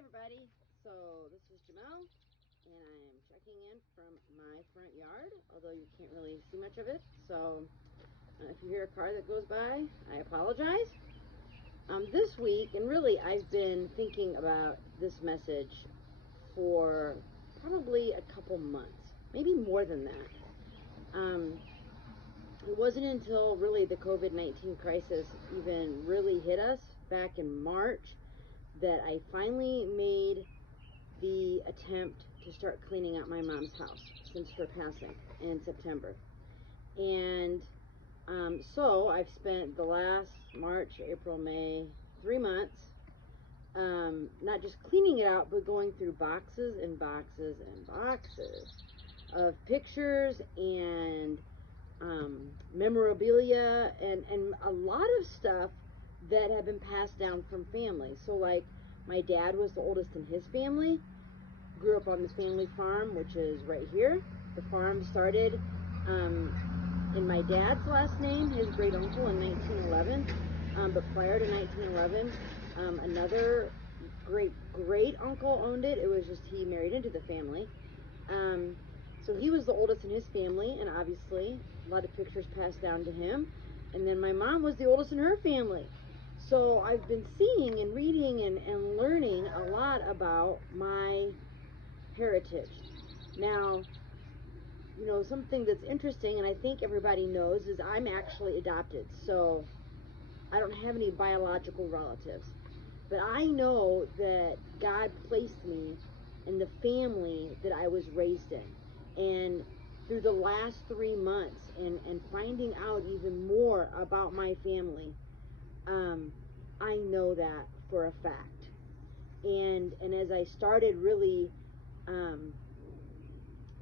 everybody. So this is Jamel, and I'm checking in from my front yard, although you can't really see much of it. So if you hear a car that goes by, I apologize. This week, and really I've been thinking about this message for probably a couple months, maybe more than that. It wasn't until really the COVID-19 crisis even really hit us back in March that I finally made the attempt to start cleaning out my mom's house since her passing in September. And so I've spent the last March, April, May, 3 months, not just cleaning it out, but going through boxes and boxes and boxes of pictures and memorabilia and a lot of stuff that have been passed down from family. So like my dad was the oldest in his family, grew up on the family farm, which is right here. The farm started in my dad's last name, his great uncle, in 1911. But prior to 1911, another great uncle owned it. It was just he married into the family. So he was the oldest in his family, and obviously a lot of pictures passed down to him. And then my mom was the oldest in her family. So I've been seeing and reading and learning a lot about my heritage. Now, you know, something that's interesting, and I think everybody knows, is I'm actually adopted. So I don't have any biological relatives. But I know that God placed me in the family that I was raised in. And through the last 3 months and finding out even more about my family, I know that for a fact. And as I started really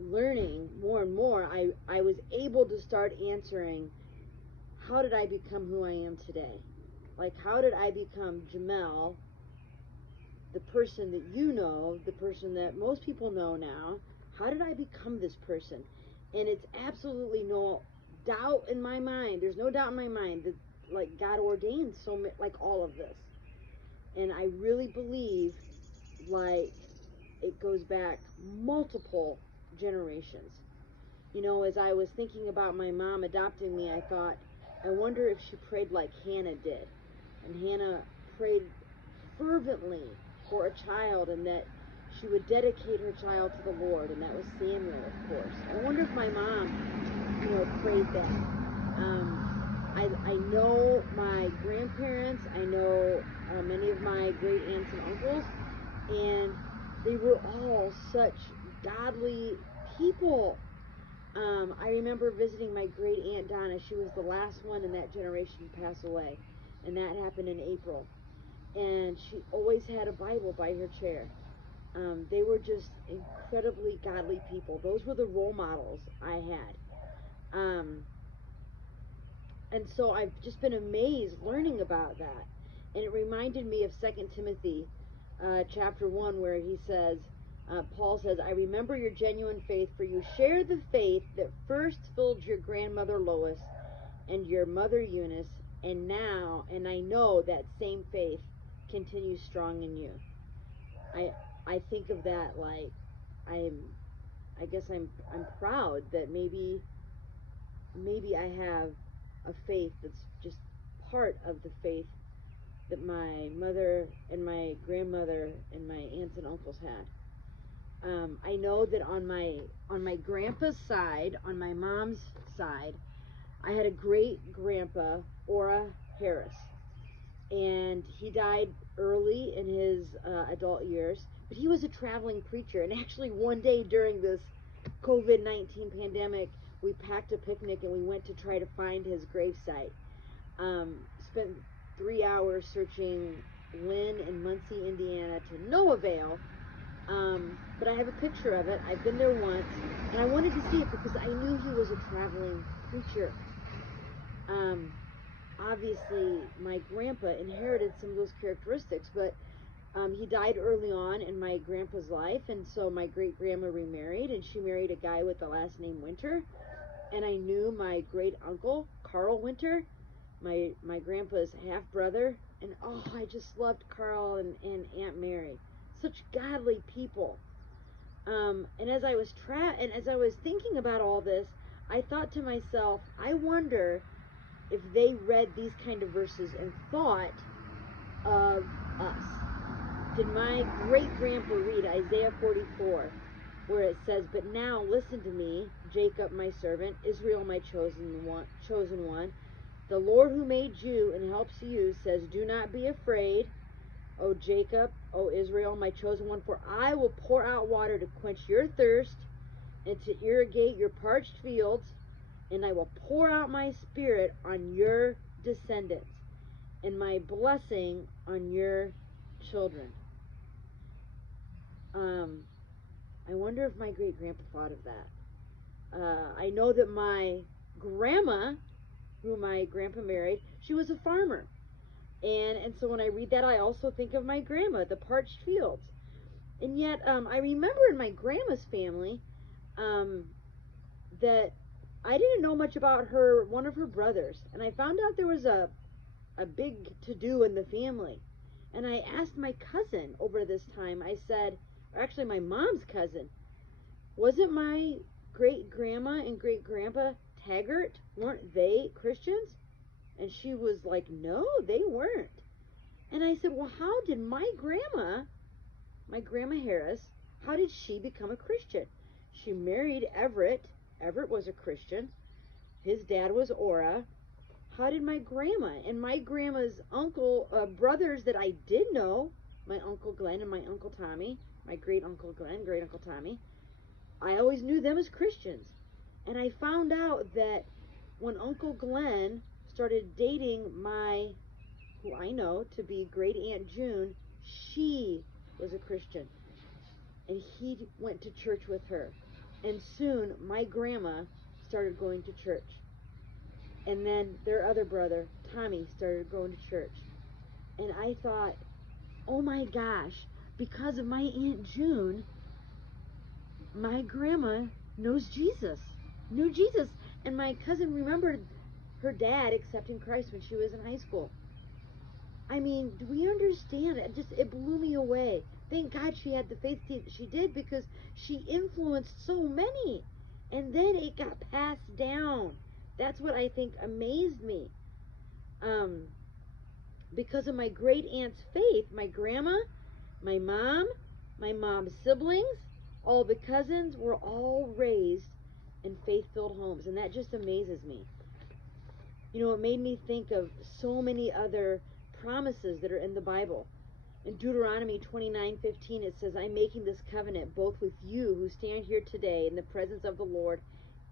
learning more and more, I was able to start answering, how did I become who I am today? Like, how did I become Jamel, the person that you know, the person that most people know now? How did I become this person? And it's absolutely no doubt in my mind. There's no doubt in my mind that, like, God ordained like all of this. And I really believe, like, it goes back multiple generations. You know, as I was thinking about my mom adopting me, I thought, I wonder if she prayed like Hannah did. And Hannah prayed fervently for a child, and that she would dedicate her child to the Lord, and that was Samuel, of course. I wonder if my mom, you know, prayed that. I know my grandparents, I know many of my great aunts and uncles, and they were all such godly people. I remember visiting my great aunt Donna. She was the last one in that generation to pass away, and that happened in April. And she always had a Bible by her chair. They were just incredibly godly people. Those were the role models I had. And so I've just been amazed learning about that. And it reminded me of 2 Timothy chapter 1, where he says, Paul says, I remember your genuine faith, for you share the faith that first filled your grandmother Lois and your mother Eunice, and I know that same faith continues strong in you. I think of that like I guess I'm proud that maybe I have a faith that's just part of the faith that my mother and my grandmother and my aunts and uncles had. I know that on my grandpa's side, on my mom's side, I had a great grandpa, Ora Harris, and he died early in his adult years. But he was a traveling preacher, and actually one day during this COVID-19 pandemic, we packed a picnic and we went to try to find his gravesite. Spent 3 hours searching Lynn and Muncie, Indiana, to no avail. But I have a picture of it. I've been there once, and I wanted to see it because I knew he was a traveling preacher. Obviously, my grandpa inherited some of those characteristics, but he died early on in my grandpa's life, and so my great-grandma remarried, and she married a guy with the last name Winter. And I knew my great-uncle, Carl Winter, my grandpa's half-brother, and oh, I just loved Carl and Aunt Mary. such godly people. And as I was thinking about all this, I thought to myself, I wonder if they read these kind of verses and thought of us. Did my great grandpa read Isaiah 44, where it says, "But now listen to me, Jacob my servant, Israel my chosen one. The Lord who made you and helps you says, do not be afraid, O Jacob, O Israel, my chosen one, for I will pour out water to quench your thirst and to irrigate your parched fields, and I will pour out my spirit on your descendants and my blessing on your children." I wonder if my great grandpa thought of that. I know that my grandma, who my grandpa married, she was a farmer. And so when I read that, I also think of my grandma, the parched fields. And yet, I remember in my grandma's family that I didn't know much about one of her brothers. And I found out there was a big to-do in the family. And I asked my cousin over this time, I said, or actually my mom's cousin, wasn't my great-grandma and great-grandpa Taggart, weren't they Christians? And she was like, no, they weren't. And I said, well, how did my grandma Harris, how did she become a Christian? She married Everett. Everett was a Christian. His dad was Ora. How did my grandma and my grandma's brothers that I did know, my Uncle Glenn and my Uncle Tommy, my great Uncle Glenn, great Uncle Tommy, I always knew them as Christians. And I found out that when Uncle Glenn started dating who I know to be great Aunt June, she was a Christian. And he went to church with her. And soon my grandma started going to church. And then their other brother, Tommy, started going to church. And I thought, oh my gosh, because of my Aunt June, my grandma knew Jesus. And my cousin remembered her dad accepting Christ when she was in high school. I mean, do we understand? It blew me away. Thank God she had the faith she did, because she influenced so many. And then it got passed down. That's what I think amazed me. Because of my great aunt's faith, my grandma, my mom's siblings, all the cousins were all raised in faith-filled homes. And that just amazes me. You know, it made me think of so many other promises that are in the Bible. In Deuteronomy 29:15, it says, I'm making this covenant both with you who stand here today in the presence of the Lord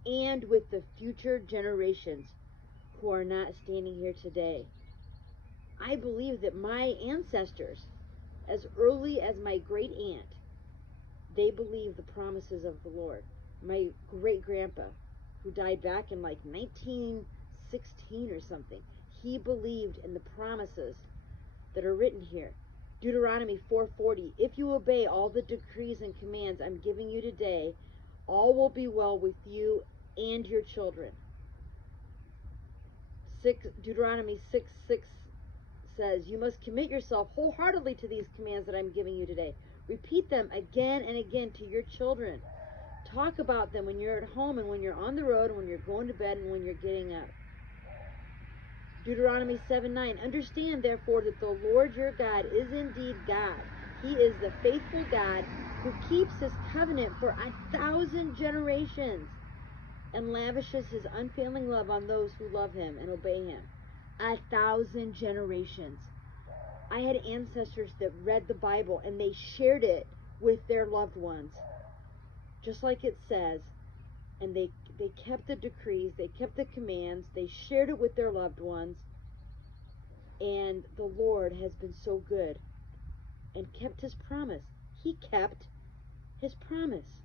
and with the future generations who are not standing here today. I believe that my ancestors, as early as my great aunt, they believed the promises of the Lord. My great grandpa, who died back in like 1916 or something, he believed in the promises that are written here. Deuteronomy 4:40, if you obey all the decrees and commands I'm giving you today, all will be well with you and your children. Deuteronomy 6:6 says, you must commit yourself wholeheartedly to these commands that I'm giving you today. Repeat them again and again to your children. Talk about them when you're at home and when you're on the road and when you're going to bed and when you're getting up. Deuteronomy 7:9, understand therefore that the Lord your God is indeed God. He is the faithful God who keeps his covenant for 1,000 generations and lavishes his unfailing love on those who love him and obey him. 1,000 generations. I had ancestors that read the Bible and they shared it with their loved ones, just like it says, and they kept the decrees, they kept the commands, they shared it with their loved ones, and the Lord has been so good and kept his promise. He kept his promise.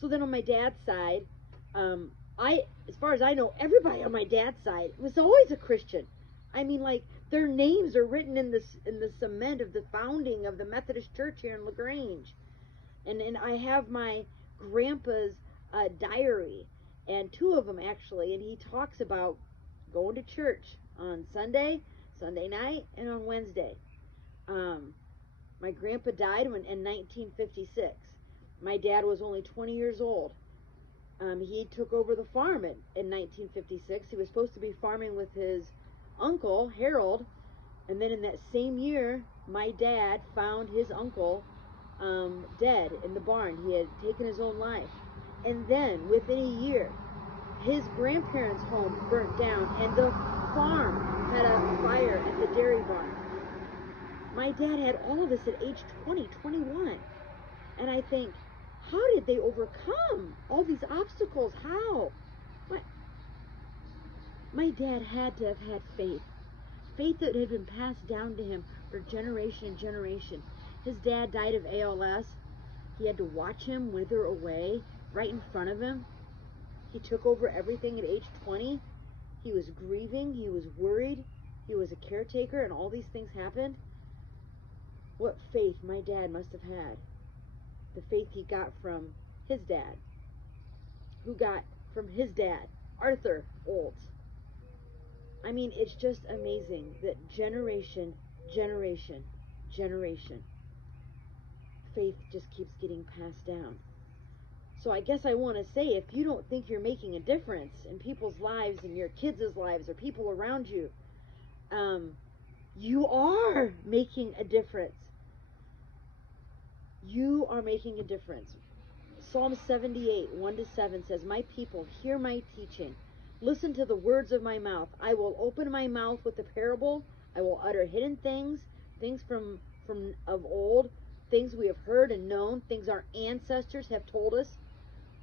So then on my dad's side, as far as I know, everybody on my dad's side was always a Christian. I mean, like, their names are written in the cement of the founding of the Methodist Church here in LaGrange. And I have my grandpa's diary, and 2 of them actually, and he talks about going to church on Sunday night, and on Wednesday. My grandpa died in 1956. My dad was only 20 years old. He took over the farm in 1956. He was supposed to be farming with his uncle, Harold, and then in that same year, my dad found his uncle dead in the barn. He had taken his own life. And then, within a year, his grandparents' home burnt down, and the farm had a fire at the dairy barn. My dad had all of this at age 20, 21. And I think, how did they overcome all these obstacles? How? My dad had to have had faith. Faith that had been passed down to him for generation and generation. His dad died of ALS. He had to watch him wither away right in front of him. He took over everything at age 20. He was grieving. He was worried. He was a caretaker, and all these things happened. What faith my dad must have had. The faith he got from his dad, who got from his dad, Arthur Olds. I mean, it's just amazing that generation, faith just keeps getting passed down. So I guess I want to say, if you don't think you're making a difference in people's lives and your kids' lives or people around you, you are making a difference. You are making a difference. Psalm 78, 1-7 says, "My people, hear my teaching. Listen to the words of my mouth. I will open my mouth with a parable. I will utter hidden things, things from of old, things we have heard and known, things our ancestors have told us.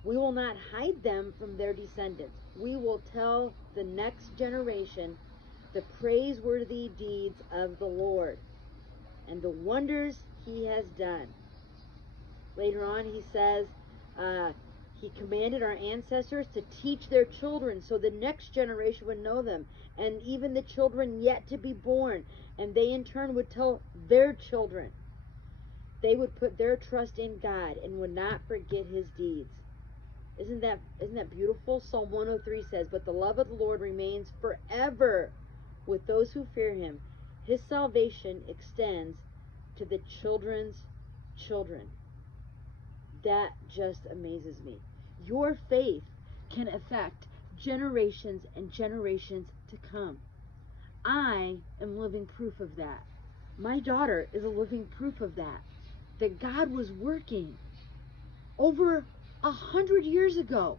We will not hide them from their descendants. We will tell the next generation the praiseworthy deeds of the Lord and the wonders he has done." Later on, he says, he commanded our ancestors to teach their children so the next generation would know them, and even the children yet to be born, and they in turn would tell their children. They would put their trust in God and would not forget his deeds. Isn't that beautiful? Psalm 103 says, "But the love of the Lord remains forever with those who fear him. His salvation extends to the children's children." That just amazes me. Your faith can affect generations and generations to come. I am living proof of that. My daughter is a living proof of that. That God was working over 100 years ago.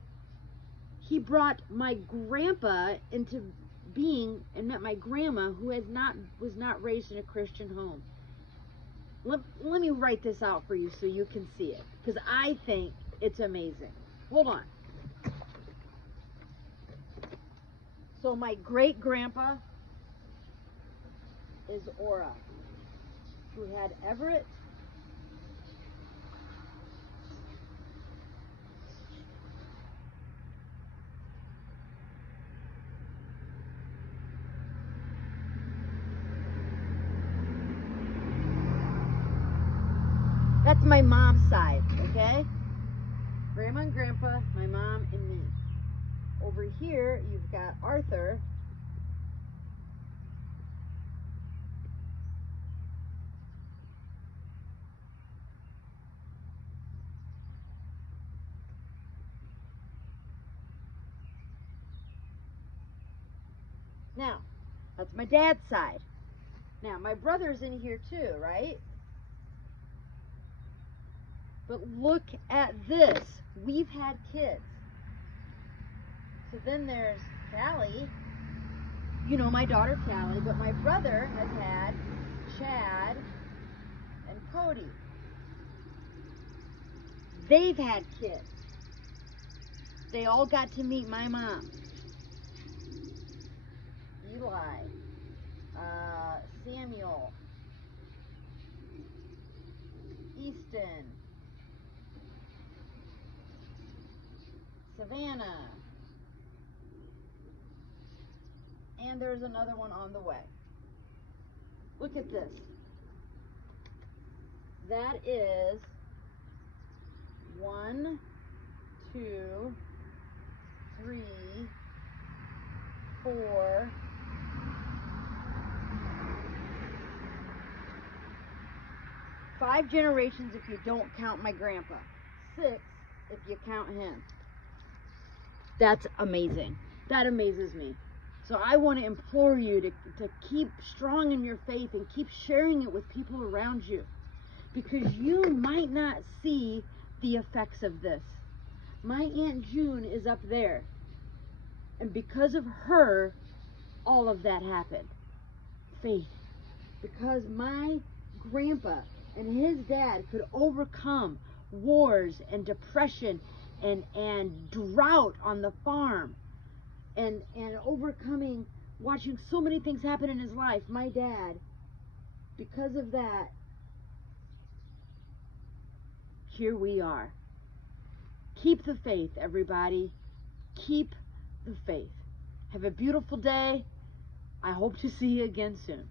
He brought my grandpa into being and met my grandma, who was not raised in a Christian home. Let me write this out for you so you can see it, because I think it's amazing. Hold on. So my great grandpa is Ora, who had Everett. That's my mom's side, okay? Grandma and Grandpa, my mom and me. Over here, you've got Arthur. Now, that's my dad's side. Now, my brother's in here too, right? But look at this. We've had kids. So then there's Callie. You know my daughter Callie, but my brother has had Chad and Cody. They've had kids. They all got to meet my mom. Eli, Samuel, Easton, Savannah, and there's another one on the way. Look at this. That is 1, 2, 3, 4, 5 generations if you don't count my grandpa. 6 if you count him. That's amazing. That amazes me. So I want to implore you to keep strong in your faith and keep sharing it with people around you, because you might not see the effects of this. My Aunt June is up there, and because of her, all of that happened. Faith. Because my grandpa and his dad could overcome wars and depression and drought on the farm, and overcoming, watching so many things happen in his life. My dad, because of that, here we are. Keep the faith, everybody. Keep the faith. Have a beautiful day. I hope to see you again soon.